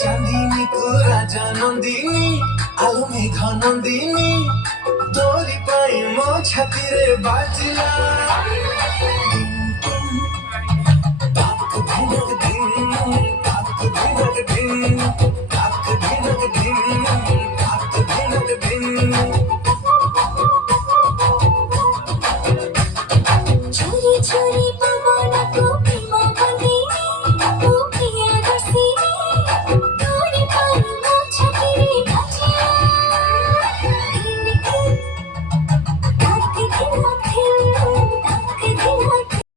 चांदनी को राजानंदिनी आलो मेघानंदिनी तोरी पाई मो छातीरे बाजिला ताक धिनक धिन ताक धिनक धिन ताक धिनक धिन ताक धिनक धिन चोरी चोरी पवन को